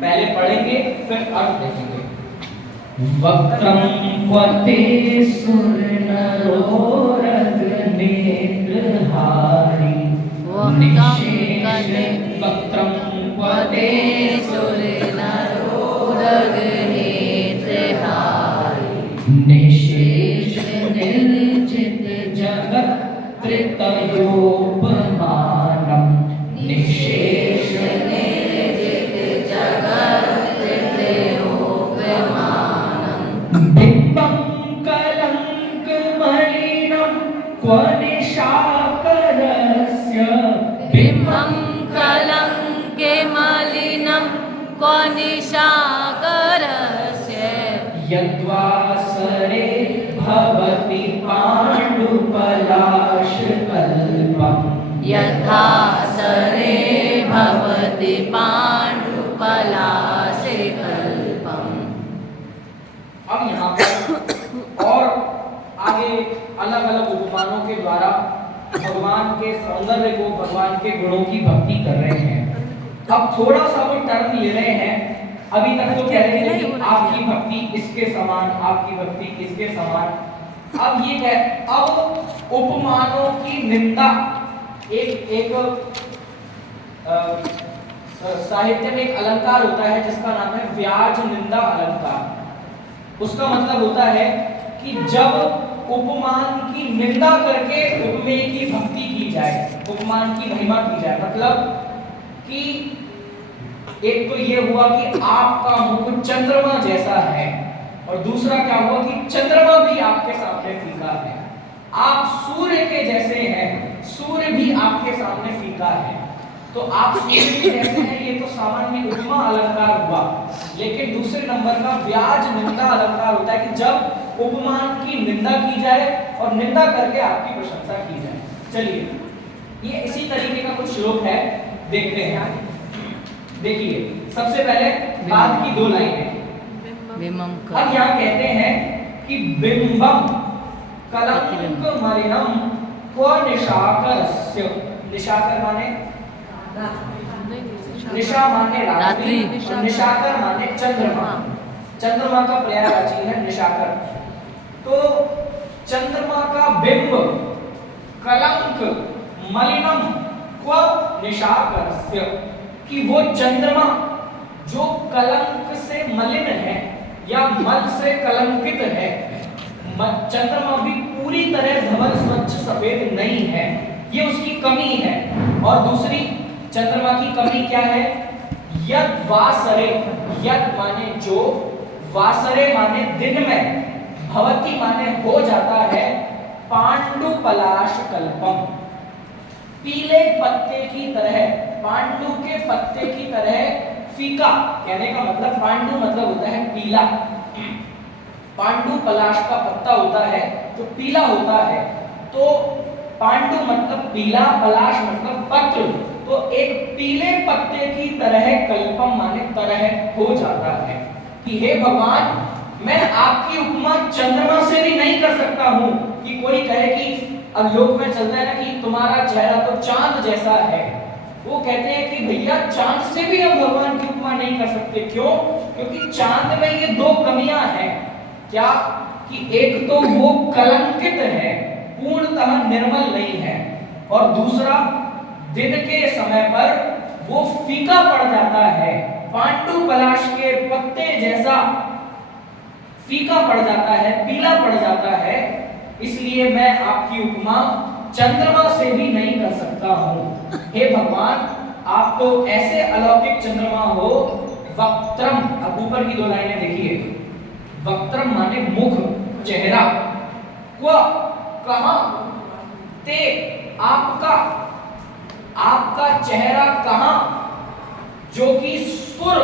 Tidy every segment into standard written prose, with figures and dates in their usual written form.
पहले पढ़ेंगे फिर अर्थ देखेंगे। वक्त्रम क्वते सुरनरोरग नेत्रहारी वक्त्रम क्वते सुरनरोरग नेत्रहारी निशेष निर्जित जगत् त्रितयोपमानम् निशेष निर्जित जगत् त्रितयोपमानम् बिम्बं कलङ्कमलिनं क्व निशाकरस्य बिम्बं कलङ्के मलिनं क्व निशाकरस्य यद्वासरे भवति पाण्डुपलाशकल्पम् यथा सरे भवति पाण्डुपलाशकल्पम्। अब यहाँ पर और आगे अलग अलग उपमानों के द्वारा भगवान के सौंदर्य को, भगवान के गुणों की भक्ति कर रहे हैं। अब थोड़ा सा वो टर्न ले रहे हैं। अभी तक तो कह रहे थे कि आपकी भक्ति इसके समान, आपकी भक्ति इसके समान। अब ये है, अब उपमानों की निंदा। एक साहित्य में एक अलंकार होता है जिसका नाम है व्याज निंदा अलंकार। उसका मतलब होता है कि जब उपमान की निंदा करके उपमेय की भक्ति की जाए, उपमान की महिमा की जाए। मतलब कि एक तो ये हुआ कि आपका मुख चंद्रमा जैसा है, और दूसरा क्या हुआ कि चंद्रमा भी आपके सामने फीका है। आप सूर्य के जैसे हैं, सूर्य भी आपके सामने फीका है। तो आप सूर्य के जैसे हैं, ये तो सामान्य उपमा अलंकार हुआ। लेकिन दूसरे नंबर का व्याज निंदा अलंकार होता है कि जब उपमान की निंदा की जाए और निंदा करके आपकी प्रशंसा की जाए। चलिए, ये इसी तरीके का कुछ श्लोक है, देखते हैं। देखिए, सबसे पहले बाद की दो लाइनें। अब यहाँ कहते हैं कि बिंबम कलंकमलिनं क्व निशाकरस्य। निशाकर माने निशा माने रात्रि और निशाकर माने चंद्रमा। चंद्रमा का पर्यायवाची है निशाकर। तो चंद्रमा का बिंब कलंक मलिनम क्व निशाकरस्य, कि वो चंद्रमा जो कलंक से मलिन है या मल से कलंकित है। चंद्रमा भी पूरी तरह धवल स्वच्छ सफेद नहीं है, ये उसकी कमी है। और दूसरी चंद्रमा की कमी क्या है? यद वासरे, यद माने जो, वासरे माने दिन में, भवती माने हो जाता है, पांडु पलाश कल्पम, पीले पत्ते की तरह, पांडु के पत्ते की तरह फीका। कहने का मतलब पांडु मतलब होता है पीला। पांडु पलाश का पत्ता होता है जो पीला होता है। तो पांडु मतलब पीला, पलाश मतलब पत्र। तो एक पीले पत्ते की तरह कल्पम माने तरह हो जाता है कि हे भगवान, मैं आपकी उपमा चंद्रमा से भी नहीं कर सकता हूं। कि कोई कहे कि अब लोक में चलता है ना कि तुम्हारा चेहरा तो चांद जैसा है। वो कहते हैं कि भैया चांद से भी हम भगवान की उपमा नहीं कर सकते। क्यों? क्योंकि चांद में ये दो कमियां हैं। क्या? कि एक तो वो कलंकित है, पूर्णतः निर्मल नहीं है, और दूसरा दिन के समय पर वो फीका पड़ जाता है, पांडु पलाश के पत्ते जैसा फीका पड़ जाता है, पीला पड़ जाता है। इसलिए मैं आपकी उपमा चंद्रमा से भी नहीं कर सकता हूं। हे भगवान, आप तो ऐसे अलौकिक चंद्रमा हो। वक्त्रम, अब ऊपर की दो लाइनें देखिए। वक्त्रम माने मुख, चेहरा। क्व कहां, ते आपका, आपका चेहरा कहां, जो कि सुर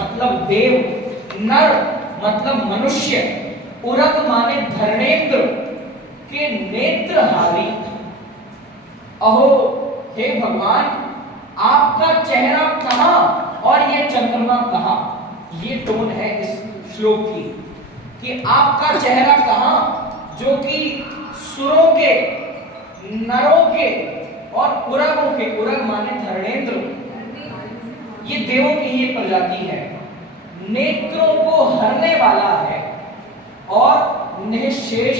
मतलब देव, नर मतलब मनुष्य, उरग माने धर्मेंद्र के नेत्रहारी। अहो हे भगवान, आपका चेहरा कहां और ये चंद्रमा कहां। ये टोन है इस श्लोक की कि आपका चेहरा कहां जो कि सुरों के, नरों के और उरगों के, उरग माने धर्मेंद्र, ये देवों की ही प्रजाति है। नेत्रों को हरने वाला है और निःशेष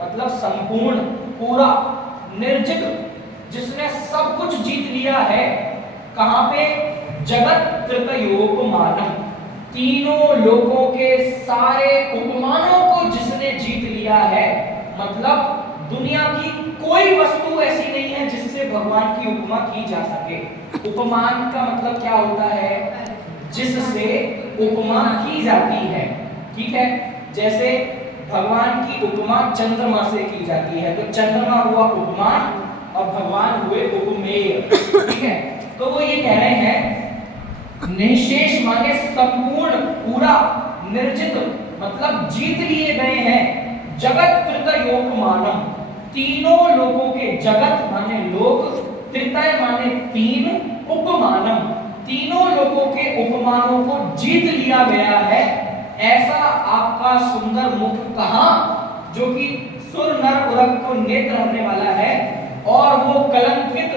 मतलब संपूर्ण, पूरा, निर्जित, जिसने सब कुछ जीत लिया है। कहां पे? जगत तृतयोपमानम, तीनों लोगों के सारे उपमानों को जिसने जीत लिया है। मतलब दुनिया की कोई वस्तु ऐसी नहीं है जिससे भगवान की उपमा की जा सके। उपमान का मतलब क्या होता है? जिससे उपमा की जाती है। ठीक है, जैसे भगवान की उपमा चंद्रमा से की जाती है, तो चंद्रमा हुआ उपमान और भगवान हुए उपमेय। ठीक है, तो वो ये कह रहे हैं निःशेष माने संपूर्ण, पूरा, निर्जित मतलब जीत लिए गए हैं। जगत तृतयोपमानम, तीनों लोगों के, जगत माने लोक, तृतय माने तीन, उपमानम तीनों लोगों के उपमानों को जीत लिया गया है। ऐसा आपका सुंदर मुख कहां, जो कि सुर नर उरग को नेत्र हरने वाला है, और वो कलंकित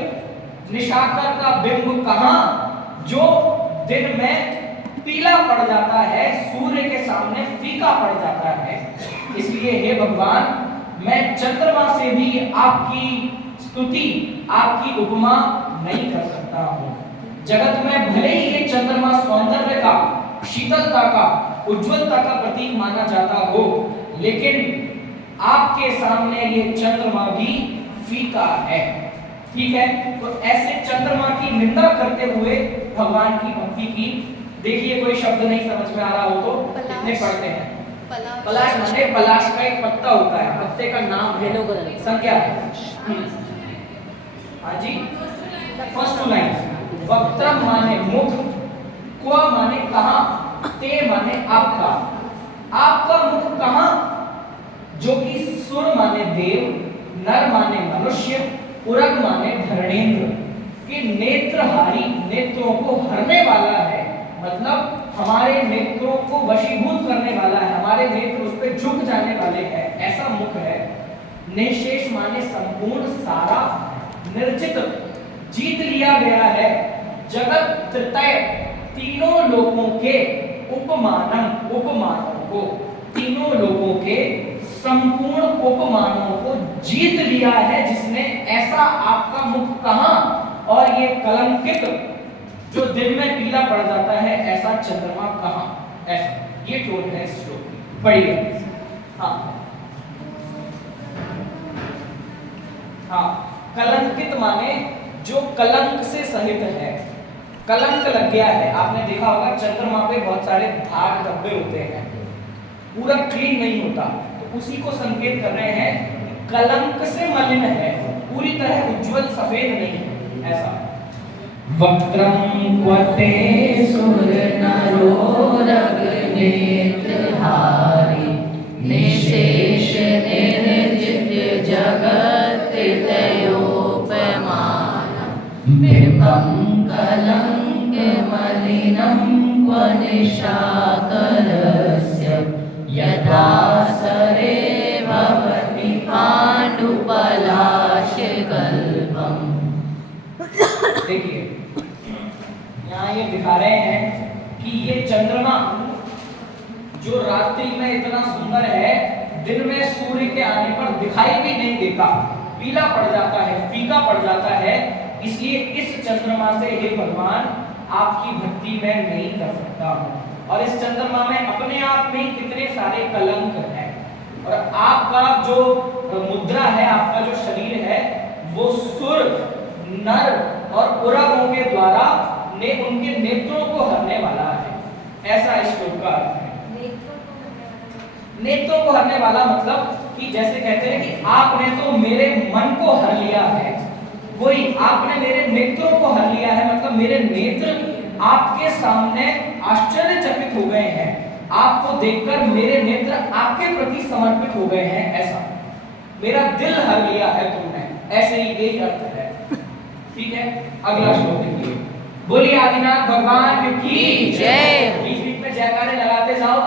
निशाकर का बिंब कहां, जो दिन में पीला पड़ जाता है, सूर्य के सामने फीका पड़ जाता है। इसलिए हे भगवान, मैं चंद्रमा से भी आपकी स्तुति, आपकी उपमा नहीं कर सकता हूं। जगत में भले ही ये चंद्रमा सौंदर्य का, शीतलता का, उज्ज्वलता का प्रतीक माना जाता हो, लेकिन आपके सामने ये चंद्रमा भी फीका है। ठीक है, तो ऐसे चंद्रमा की निंदा करते हुए भगवान की भक्ति की। देखिए, कोई शब्द नहीं समझ में आ रहा हो तो कितने पढ़ते हैं? पलाश माने पलाश का एक पत्ता होता है, पत्ते का नाम है, संज्ञा है। हाँ जी, फर्स्ट लाइन। वक्त्रम माने मुख, क्व माने कहां, ते माने आपका। आपका मुख कहां, जो कि सुर माने देव, नर माने मनुष्य, उरग माने धरणेन्द्र के नेत्रहारी, नेत्रों को हरने वाला है। मतलब हमारे नेत्रों को वशीभूत करने वाला है, हमारे नेत्र उस पर झुक जाने वाले हैं, ऐसा मुख है। निःशेष माने संपूर्ण, सारा, निर्जित जीत लिया गया है। जगत तृतय, तीनों लोगों के उपमानम, उपमानों को, तीनों लोगों के संपूर्ण उपमानों को जीत लिया है जिसने। ऐसा आपका मुख कहां, और ये कलंकित जो दिन में पीला पड़ जाता है, ऐसा चंद्रमा कहां। ऐसा ये टोन है इस श्लोक। पढ़िए। हाँ हाँ, कलंकित माने जो कलंक से सहित है, कलंक लग गया है। आपने देखा होगा चंद्रमा पे बहुत सारे दाग धब्बे होते हैं, पूरा क्लीन नहीं होता, तो उसी को संकेत कर रहे हैं कलंक से मलिन है, पूरी तरह उज्जवल सफेद नहीं है। ऐसा वक्त्रम क्वते सुर नरोरग नेत्रहारी, निःशेष निर्जित जगत तृतयोपमानम, बिंबं कलंक मलिनं क्व निशाकरस्य, यथा सरे भवति पाण्डुपलाशकल्पम्। देखिए, यहाँ ये दिखा रहे हैं कि ये चंद्रमा जो रात्रि में इतना सुंदर है, दिन में सूर्य के आने पर दिखाई भी नहीं देता, पीला पड़ जाता है, फीका पड़ जाता है। इसलिए इस चंद्रमा से हे भगवान आपकी भक्ति मैं नहीं कर सकता हूँ। और इस चंद्रमा में अपने आप में कितने सारे कलंक हैं, और आपका जो मुद्रा है, आपका जो शरीर है, वो सुर, नर और उरगों के द्वारा उनके नेत्रों को हरने वाला है। ऐसा इस श्लोक का अर्थ है। नेत्रों को हरने वाला मतलब कि जैसे कहते हैं कि आपने तो मेरे मन को हर लिया है, वही आपने मेरे नेत्रों को हर लिया है। मतलब मेरे नेत्र आपके सामने आश्चर्यचकित हो गए हैं, आपको देखकर मेरे नेत्र आपके प्रति समर्पित हो गए हैं। ऐसा मेरा दिल हर लिया है तुमने, ऐसे ही यही अर्थ है। ठीक है, अगला श्लोक देखिए। बोलिए आदिनाथ भगवान की जय। बीच बीच में जयकारे लगाते जाओ।